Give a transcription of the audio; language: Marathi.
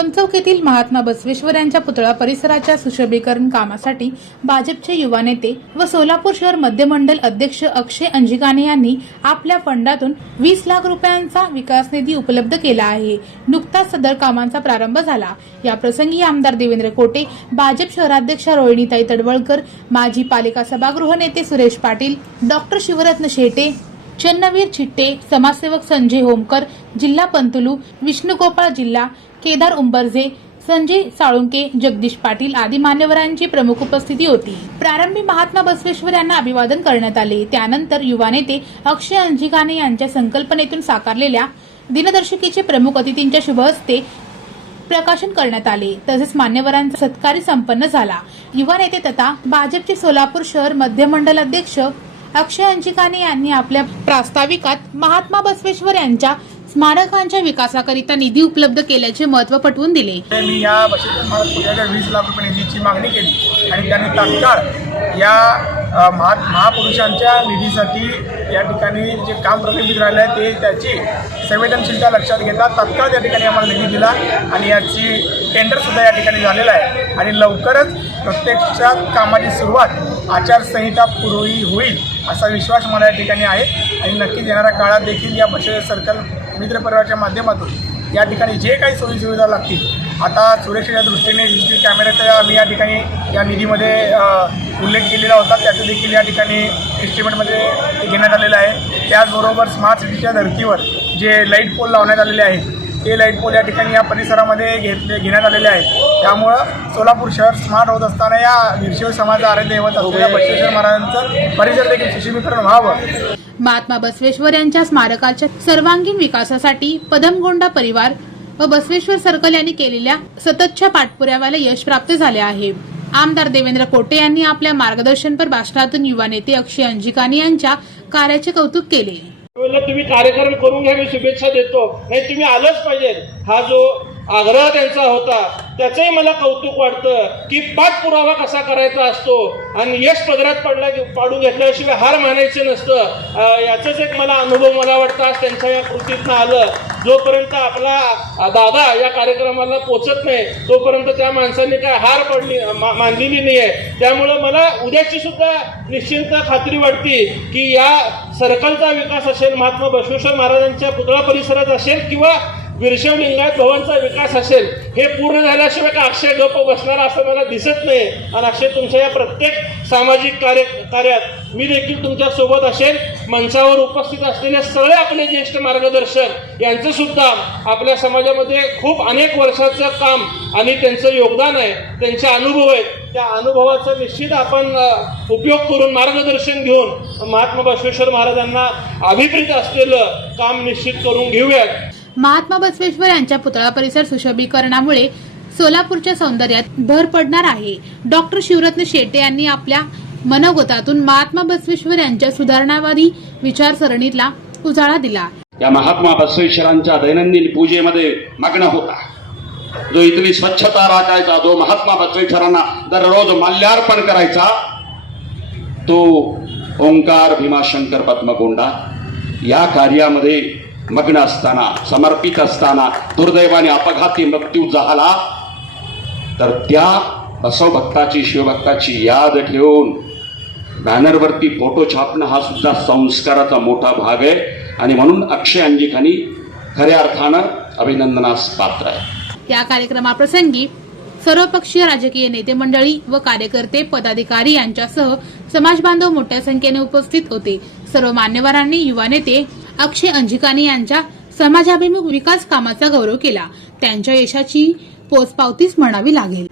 गौतम चौक येथील महात्मा बसवेश्वर यांच्या पुतळा परिसराच्या सुशोभीकरण कामासाठी भाजपचे युवा नेते व सोलापूर शहर मध्य मंडल अध्यक्ष अक्षय अंजिकाने यांनी आपल्या फंडातून 20 लाख रुपयांचा विकास निधी उपलब्ध केला आहे। नुकताच सदर कामांचा प्रारंभ झाला। या प्रसंगी आमदार देवेंद्र कोटे, भाजप शहराध्यक्षा रोहिणीताई तडवळकर, माजी पालिका सभागृह नेते सुरेश पाटील, डॉक्टर शिवरत्न शेटे, चन्नवीर चिट्टे, समाजसेवक संजय होमकर, जिल्हा पंतुलू, विष्णुगोपाळ जिल्हा, केदार उंबरजे, संजय साळुंके, जगदीश पाटील आदी मान्यवरांची प्रमुख उपस्थिती होती। प्रारंभी महात्मा बसवेश्वर यांना अभिवादन करण्यात आले। त्यानंतर युवा नेते अक्षय अंजिकाने यांच्या संकल्पनेतून साकारलेल्या दिनदर्शिकेचे प्रमुख अतिथींच्या शुभ हस्ते प्रकाशन करण्यात आले। तसेच मान्यवरांचा सत्कारही संपन्न झाला। युवा नेते तथा भाजपचे सोलापूर शहर मध्य मंडल अध्यक्ष अक्षय अंजिकाने यांनी आपल्या प्रास्ताविकात महात्मा बसवेश्वर यांच्या स्मारकांच्या विकासाकरिता निधी उपलब्ध केल्याचे महत्त्व पटवून दिले। मी या बसवेश्वर 20 लाख रुपये निधीची मागणी केली आणि त्यांनी तात्काळ या महापुरुषांच्या निधीसाठी या ठिकाणी जे काम प्रलंबित राहिले आहे ते त्याची संवेदनशीलता लक्षात घेता तात्काळ त्या ठिकाणी आम्हाला निधी दिला आणि याची टेंडरसुद्धा या ठिकाणी झालेला आहे आणि लवकरच प्रत्यक्षात कामाची सुरुवात आचारसंहिता पूर्वी होईल असा विश्वास मला या ठिकाणी आहे आणि नक्कीच येणाऱ्या काळात देखील या बसवेश्वर सर्कल मित्र परिवाराच्या माध्यमातून या ठिकाणी जे काही सोयीसुविधा लागतील, आता सुरक्षेच्या दृष्टीने CCTV कॅमेऱ्याचा आम्ही या ठिकाणी या निधीमध्ये उल्लेख केलेला होता, त्याचं देखील या ठिकाणी एस्टिमेटमध्ये घेण्यात आलेलं आहे। त्याचबरोबर स्मार्ट सिटीच्या धर्तीवर जे लाईट पोल लावण्यात आलेले आहेत ते लाईट पोल या ठिकाणी या परिसरामध्ये घेण्यात आलेले आहेत। त्यामुळं सोलापूर शहर स्मार्ट होत असताना या वीरशैव समाज आराध्य दैवत असलेल्या बसवेश्वर महाराजांचं परिसर देखील सुशोभीकरण व्हावं। महात्मा बसवेश्वर यांच्या स्मारकाच्या सर्वांगीण विकासासाठी पदमगोंडा परिवार व बसवेश्वर सर्कल यांनी केलेल्या सततच्या पाठपुराव्याला यश प्राप्त झाले आहे। आमदार देवेंद्र कोटे यांनी आपल्या मार्गदर्शनपर भाषणातून युवा नेते अक्षय अंजिकाने यांच्या कार्याचे कौतुक केले। तुम्ही कार्यक्रम करून घ्या, मी शुभेच्छा देतो, नाही तुम्ही आलंच पाहिजे हा जो आग्रह त्यांचा होता त्याचंही मला कौतुक वाटतं की पाठपुरावा कसा करायचा असतो आणि यश पदरात पाडून घेतल्याशिवाय हार मानायचं नसतं। याचाच एक मला अनुभव मला वाटतं आज त्यांच्या या कृतीतनं आलं। जोपर्यंत आपला दादा या कार्यक्रमाला पोचत नाही तोपर्यंत त्या माणसांनी काय हार मानलेली नाही आहे। त्यामुळं मला उद्याची सुद्धा निश्चिंत खात्री वाटते की या सर्कलचा विकास असेल, महात्मा बसवेश्वर महाराजांच्या पुतळा परिसरात असेल किंवा वीरशैव लिंगायत भवनचा विकास असेल, हे पूर्ण झाल्याशिवाय का अक्षय गप्प बसणार असं मला दिसत नाही। आणि अक्षय तुमच्या या प्रत्येक सामाजिक कार्यात मी देखील तुमच्या सोबत असेल। मंचावर उपस्थित असलेले सगळे आपले ज्येष्ठ मार्गदर्शक यांचं सुद्धा आपल्या समाजामध्ये खूप अनेक वर्षाचं काम आणि त्यांचं योगदान आहे, त्यांचे अनुभव आहेत, त्या अनुभवाचा निश्चित आपण उपयोग करून मार्गदर्शन घेऊन महात्मा बसवेश्वर महाराजांना अभिप्रेत असलेलं काम निश्चित करून घेऊयात। महात्मा बसवेश्वर यांच्या पुतळा परिसर सुशोभीकरणामुळे सोलापूरच्या सौंदर्यात भर पडणार आहे। डॉक्टर शिवरत्न शेटे यांनी आपल्या मनोगतातून महात्मा बसवेश्वर यांच्या सुधारणावादी विचारसरणीला उजाळा दिला। या महात्मा बसवेश्वरांच्या दैनंदिन पूजेमध्ये मग्न होता, जो इथली स्वच्छता राखायचा, जो महात्मा बसवेश्वरांना दररोज माल्यार्पण करायचा, तो ओंकार भीमाशंकर पद्मगोंडा या कार्यामध्ये मग्न असताना, समर्पित असताना दुर्दैवाने अपघाती मृत्यू झाला, तर त्या बसव भक्ताची, शिवभक्ताची याद ठेवून बॅनरवरती फोटो छापणं हा सुद्धा संस्काराचा मोठा भाग आहे आणि म्हणून अक्षय अंजिकानी खऱ्या अर्थानं अभिनंदनास पात्र आहे। या कार्यक्रमाप्रसंगी सर्वपक्षीय राजकीय नेते मंडळी व कार्यकर्ते, पदाधिकारी यांच्यासह समाज बांधव मोठ्या संख्येने उपस्थित होते। सर्व मान्यवरांनी युवा नेते अक्षय अंजिकाने यांच्या समाजाभिमुख विकास कामाचा गौरव केला। त्यांच्या यशाची पोचपावतीच म्हणावी लागेल।